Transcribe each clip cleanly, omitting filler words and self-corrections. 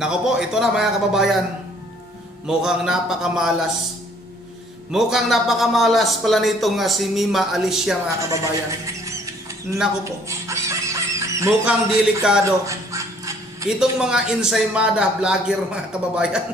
Nako po, ito na mga kababayan. Mukhang napakamalas. Mukhang napakamalas pala nitong si Mima Alicia mga kababayan. Nako po. Mukhang delikado. Itong mga insaymada vlogger mga kababayan.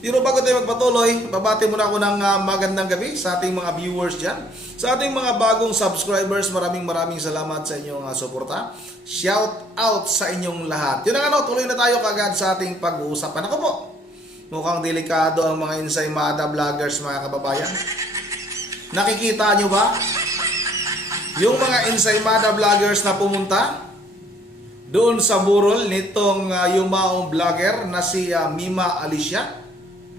Pero bago tayo magpatuloy, babati muna ako ng magandang gabi sa ating mga viewers dyan. Sa ating mga bagong subscribers, maraming salamat sa inyong suporta. Shout out sa inyong lahat. Yun ang tuloy na tayo kagad sa ating pag-uusapan. Ako po, mukhang delikado ang mga insaymada vloggers mga kababayan. Nakikita nyo ba? Yung mga insaymada vloggers na pumunta doon sa burol nitong yumaong vlogger na si Mima Alicia.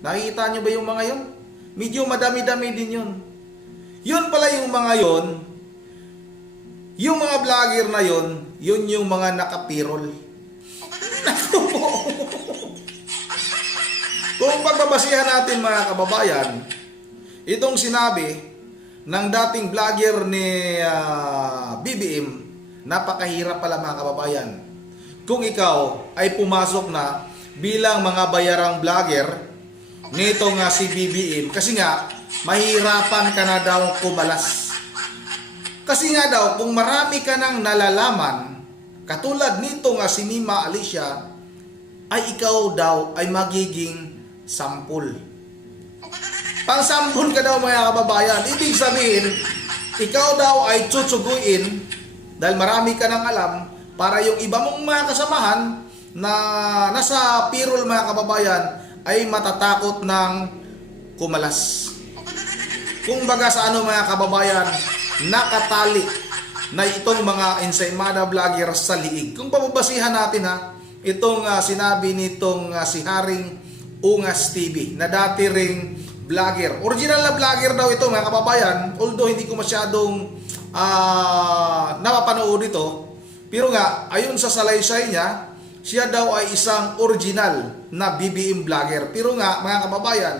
Nakikita nyo ba yung mga yon? Medyo madami-dami din yun. Yun pala yung mga yon. Yung mga vlogger na yon, yun yung mga nakapirol. Kung pagbabasihan natin mga kababayan, itong sinabi ng dating vlogger ni BBM, napakahirap pala mga kababayan. Kung ikaw ay pumasok na bilang mga bayarang vlogger nito nga si BBM, kasi nga mahirapan ka na daw kumalas. Kasi nga daw kung marami ka nang nalalaman katulad nito nga si Mima Alicia, ay ikaw daw ay magiging sampul. Pang-sampul ka daw mga kababayan. Ibig sabihin, ikaw daw ay tsutsuguin dahil marami ka nang alam para yung iba mong mga kasamahan na nasa pirol mga kababayan ay matatakot ng kumalas. Kung baga sa mga kababayan, nakatali na itong mga insaymada vlogger sa liig. Kung pababasihan natin itong sinabi nitong si Haring Ungas TV na dati ring vlogger. Original na vlogger daw ito mga kababayan, although hindi ko masyadong napapanood ito. Pero nga, ayon sa salaysay niya, siya daw ay isang original na BBM vlogger. Pero nga, mga kababayan,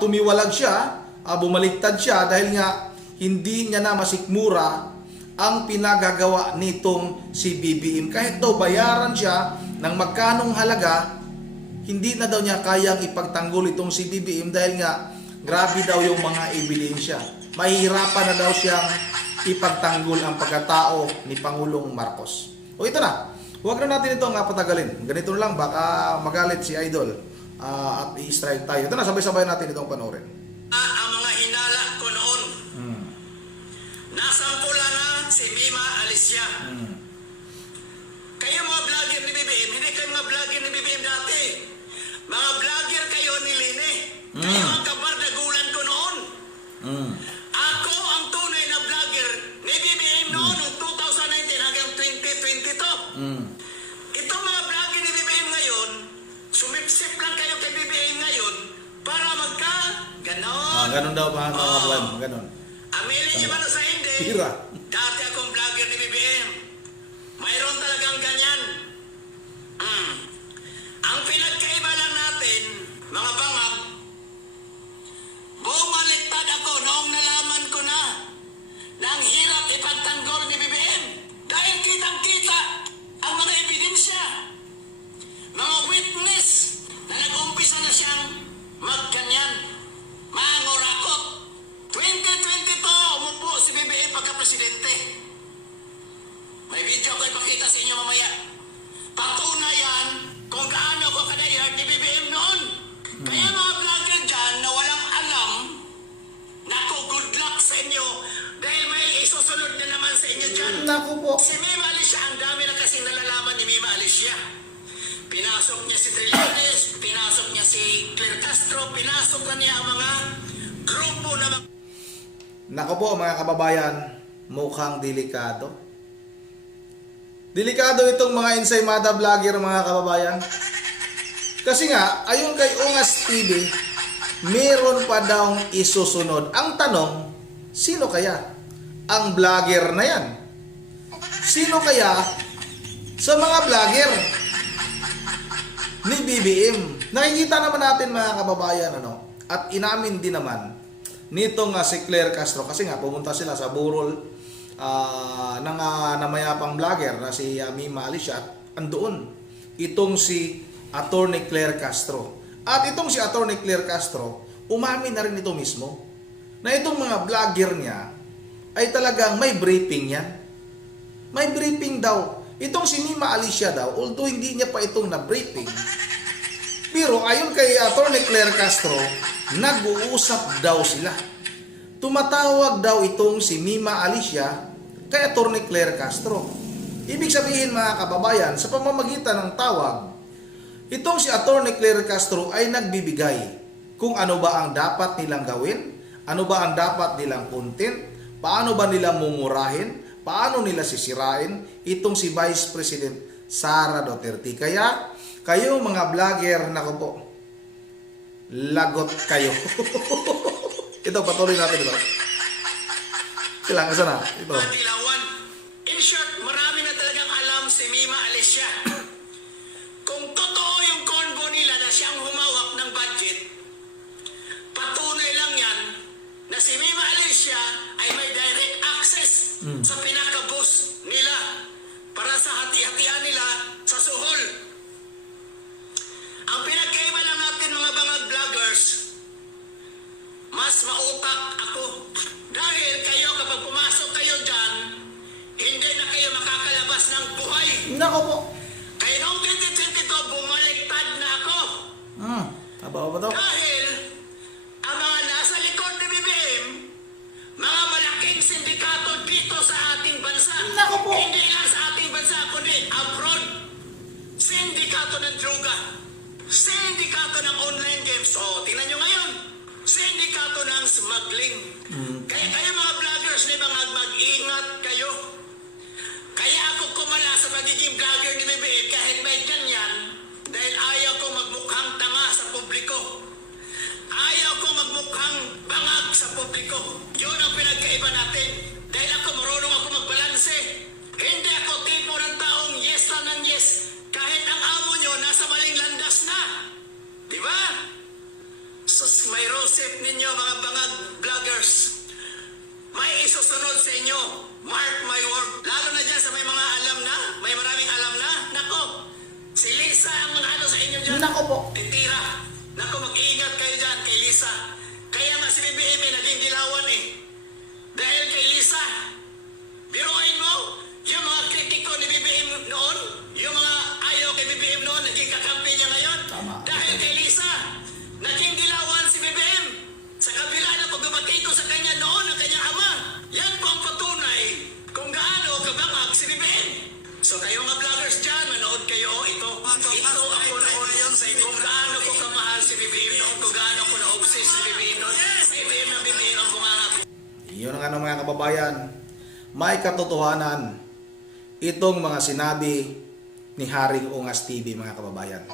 tumiwalag siya, bumaliktad siya dahil nga hindi niya na masikmura ang pinagagawa nitong si BBM. Kahit daw bayaran siya ng magkanong halaga, hindi na daw niya kayang ipagtanggol itong si BBM dahil nga grabe daw yung mga ebidensya. Mahihirapan na daw siyang ipagtanggol ang pagkatao ni Pangulong Marcos. O ito na. Huwag na natin itong patagalin. Ganito lang, baka magalit si Idol at i-strike tayo. Ito na, sabay-sabay natin itong panoorin. Ang mga hinala ko noon. Nasampula na si Mima Alicia. Kayo mga vlogger ni BBM, hindi kayo mga vlogger ni BBM dati. Mga vlogger kayo ni Lene. Kayo ang kabardagulan ko noon. Ako ang tunay na vlogger ni BBM noon noong 2019 hanggang 2022. Itong mga vlogger ni BBM ngayon, sumipsip lang kayo kay BBM ngayon para ganon. Ganon daw mga vlog, ganon. Aminin niyo ba na sa hindi? Tira. Dati akong vlogger ni BBM. Mayroon talagang ganyan. Ang pinagkaiba lang natin, mga bangag, bumaliktad ako noong nalaman ko na ang hirap ipagtanggol ni BBM. Dahil kitang-kita ang mga ebidensya, mga witness na nag-umpisa na siyang magganyan, mangurakot. 2022, umupo si BBM pagka-presidente. May video ko ipakita sa inyo mamaya. Patunayan kung gaano ko kadayard ni BBM noon. Kaya mga vlogger dyan na walang alam, naku, good luck sa inyo dahil may isusunod na naman sa inyo dyan. Naku po. Si Mima Alicia, ang dami na kasing nalalaman ni Mima Alicia. Pinasok niya si Trillanes, pinasok niya si Claire Castro, pinasok na niya ang mga grupo na Naku po mga kababayan, mukhang delikado. Delikado itong mga insaymada vlogger mga kababayan. Kasi nga, ayon kay Ungas TV, meron pa daw isusunod. Ang tanong, sino kaya ang vlogger na yan? Sino kaya sa mga vlogger ni BBM? Nakikita naman natin mga kababayan, at inamin din naman nitong si Claire Castro, kasi nga pumunta sila sa burol ng namayapang vlogger na si Mima Alicia, andoon itong si Attorney Claire Castro. At itong si Attorney Claire Castro, umamin na rin ito mismo na itong mga vlogger niya ay talagang may briefing yan. May briefing daw. Itong si Mima Alicia daw, although hindi niya pa itong na-briefing, pero ayon kay Attorney Claire Castro, nag-uusap daw sila. Tumatawag daw itong si Mima Alicia kay Attorney Claire Castro. Ibig sabihin mga kababayan, sa pamamagitan ng tawag, itong si Attorney Claire Castro ay nagbibigay kung ano ba ang dapat nilang gawin, ano ba ang dapat nilang content, paano ba nila mumurahin, paano nila sisirain itong si Vice President Sara Duterte. Kaya, kayo mga vlogger, nako po, lagot kayo. Ito, patuloy natin ito. Kailangan sana. Ito. Dilawan. In short, marami na talagang alam si Mima Alicia. Kung totoo yung convo nila na siyang humawak ng budget, patunay lang yan na si Mima Alicia ay may direct access sa pinaka-boss nila para sa hati-hatian nila sa suhol. Ang pinagkaiba lang natin mga bangag vloggers, mas mautak ako. Dahil kayo kapag pumasok kayo dyan, hindi na kayo makakalabas ng buhay. Nako po. Kaya noong 2022, bumaliktad na ako. Taba ba to? Dahil ang mga nasa likod ni BBM, mga malaking sindikato dito sa ating bansa. Nako po. Hindi lang sa ating bansa, kundi abroad. Sindikato ng droga. Sindikato ng online games. O, tingnan nyo ngayon. Sindikato ng smuggling. Kaya kayo mga vloggers ni mga mag-ingat kayo. Kaya ako kumala sa pagiging vlogger ni BBM kahit may ganyan dahil ayaw ko magmukhang tanga sa publiko. Ayaw ko magmukhang bangag sa publiko. Yun ang pinagkaiba natin. Dahil ako marunong ako magbalanse. Hindi ako tipo ng taong yes lang ng yes kahit ang amo nyo nasa maling landas na. Di ba? Sus, may rosep ninyo mga bangag vloggers. May isusunod sa inyo. Mark my word. Lalo na dyan sa may mga alam na, may maraming alam na. Nako, si Lisa ang mga ano sa inyo dyan. Nako po. Titira. Nako, mag-iingat kayo dyan kay Lisa. Kaya nga si BBM naging dilawan eh. Dahil kay Lisa, biruin mo, yung mga kritiko ni BBM noon, yung mga ayaw kay BBM noon, naging kakampi niya ngayon. Tama. Dahil kay Lisa, naging dilawan si BBM. Sa kabila na pagbabati ko sa kanya noon ang kanyang ama. Yan po ang patunay kung gaano kabangag si BBM. So kayo mga vloggers dyan, manood kayo. Ito ako noon kung gaano ko kamahal si BBM noon, kung gaano ko na-obsess si BBM noon. BBM na BBM ang bungangap. Yun ang ano mga kababayan, may katotohanan itong mga sinabi ni Haring Ungas TV mga kababayan.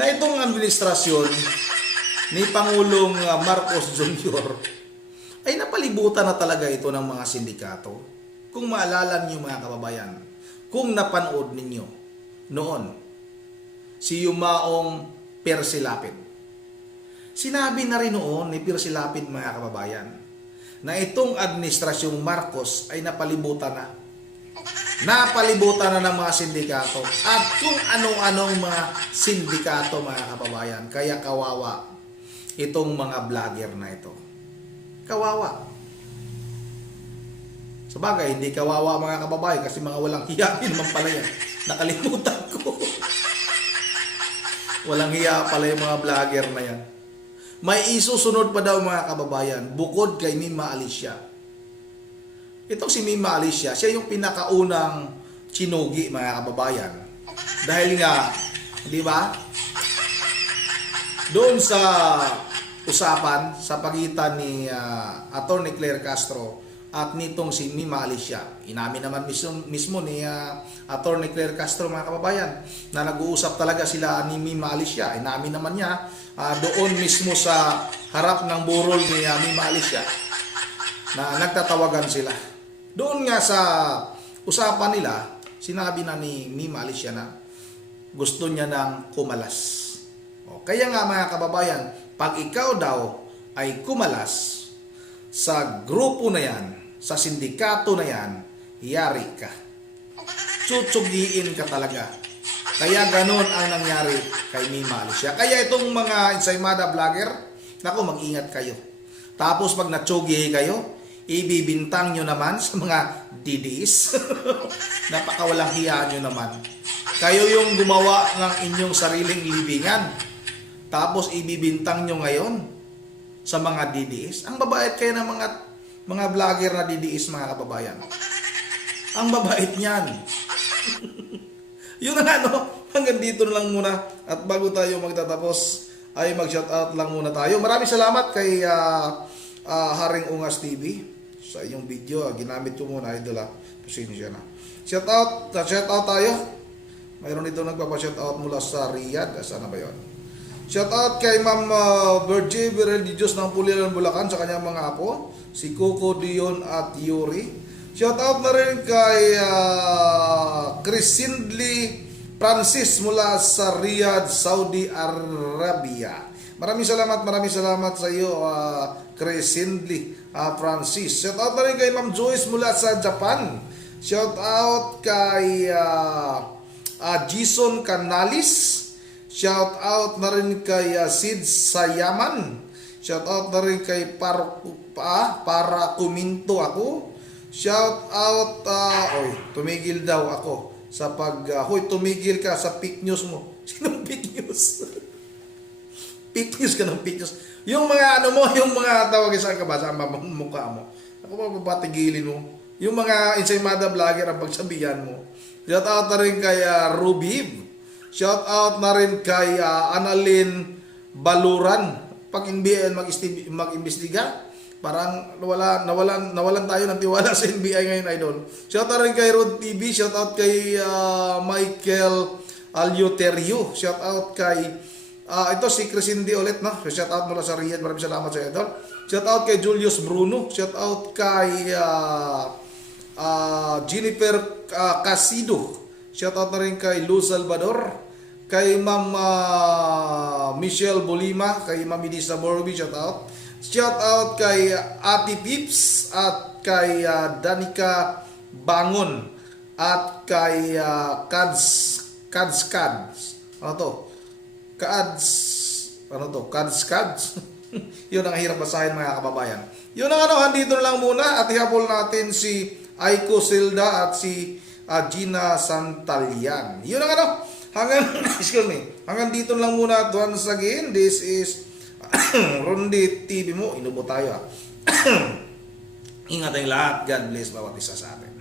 Na itong administrasyon ni Pangulong Marcos Jr. ay napalibutan na talaga ito ng mga sindikato. Kung maalala niyo mga kababayan, kung napanood ninyo noon, si Yumaong Persilapid. Sinabi na rin noon ni Persilapid mga kababayan, na itong administrasyong Marcos ay napalibutan na. Napalibutan na ng mga sindikato. At kung anong-anong mga sindikato mga kababayan. Kaya kawawa itong mga vlogger na ito. Kawawa. Sabagay, hindi kawawa mga kababayan kasi mga walang hiya naman pala yan. Nakalimutan ko. Walang hiya pala yung mga vlogger na yan. May isusunod pa daw mga kababayan bukod kay Mima Alicia. Itong si Mima Alicia, siya yung pinakaunang chinugi mga kababayan. Dahil nga, di ba? Doon sa usapan sa pagitan ni Attorney Claire Castro at nitong si Mima Alicia. Inamin naman mismo ni Attorney Claire Castro mga kababayan na nag-uusap talaga sila ni Mima Alicia. Inamin naman niya doon mismo sa harap ng burol ni Mima Alicia na nagtatawagan sila. Doon nga sa usapan nila, sinabi na ni Mima Alicia na gusto niya ng kumalas. Kaya nga mga kababayan, pag ikaw daw ay kumalas sa grupo na yan, sa sindikato na yan, yari ka. Tsutsugiin ka talaga. Kaya ganun ang nangyari kay Mima Alicia. Kaya itong mga Ensaymada vlogger, naku, mag-ingat kayo. Tapos pag natsugi kayo, ibibintang nyo naman sa mga DDs. Napakawalang hiya nyo naman. Kayo yung gumawa ng inyong sariling libingan. Tapos ibibintang nyo ngayon sa mga DDs. Ang babait kayo ng mga vlogger na DDs, mga kababayan. Ang babait niyan. Yun na no, hanggang dito na lang muna. At bago tayo magtatapos, ay mag-shoutout lang muna tayo. Maraming salamat kay Haring Ungas TV sa iyong video. Ginamit ko muna, idol ha. Pasensya na. Shoutout tayo. Mayroon dito nagpapa-shoutout mula sa Riyadh. Sana ba yun? Shoutout kay Ma'am Virgie Virel de Dios ng Pulilan, Bulacan sa kanyang mga apo, si Coco, Dion at Yuri. Shoutout na rin kay Crisindly Francis mula sa Riyadh, Saudi Arabia. Maraming salamat sa iyo, Crisindly Francis. Shoutout na rin kay Ma'am Joyce mula sa Japan. Shoutout kay Jason Canalis. Shoutout na rin kay Sid Sayaman. Shoutout na rin kay para kuminto ako. Shoutout, tumigil daw ako sa tumigil ka sa fake news mo. Sinong fake news? Fake news ka ng fake news. Yung mga yung mga tawag sa kabasa, ang mukha mo. Ako mapapatigilin mo. Yung mga Ensaymada vlogger ang pagsabihan mo. Shoutout na rin kay Rubib. Shoutout na rin kay Annalyn Baluran. Pag NBI mag-imbestiga, parang nawalan tayo ng tiwala sa NBI ngayon, idol. Shoutout rin kay Rod TV, shoutout kay Michael Alioterio, shoutout kay ito si Crisindi ulit, no? Shoutout mula sa Riyadh. Maraming salamat sa idol. Shoutout kay Julius Bruno, shoutout kay Jennifer Casido. Shoutout na rin kay Luz Salvador, kay Ma'am Michelle Bolima, kay Ma'am Idisa Borby, shoutout. Shoutout kay Ate Pips at kay Danica Bangon at kay Kads. Ano to? Kads. Yun ang hirap basahin, mga kababayan. Yun ang andito na lang muna at ihabol natin si Aiko Silda at si Gina Santalian. Yun ang hanggang dito lang muna. Once again, this is Rondi TV mo. Inubo tayo. Ingat tayong lahat. God bless bawat isa sa atin.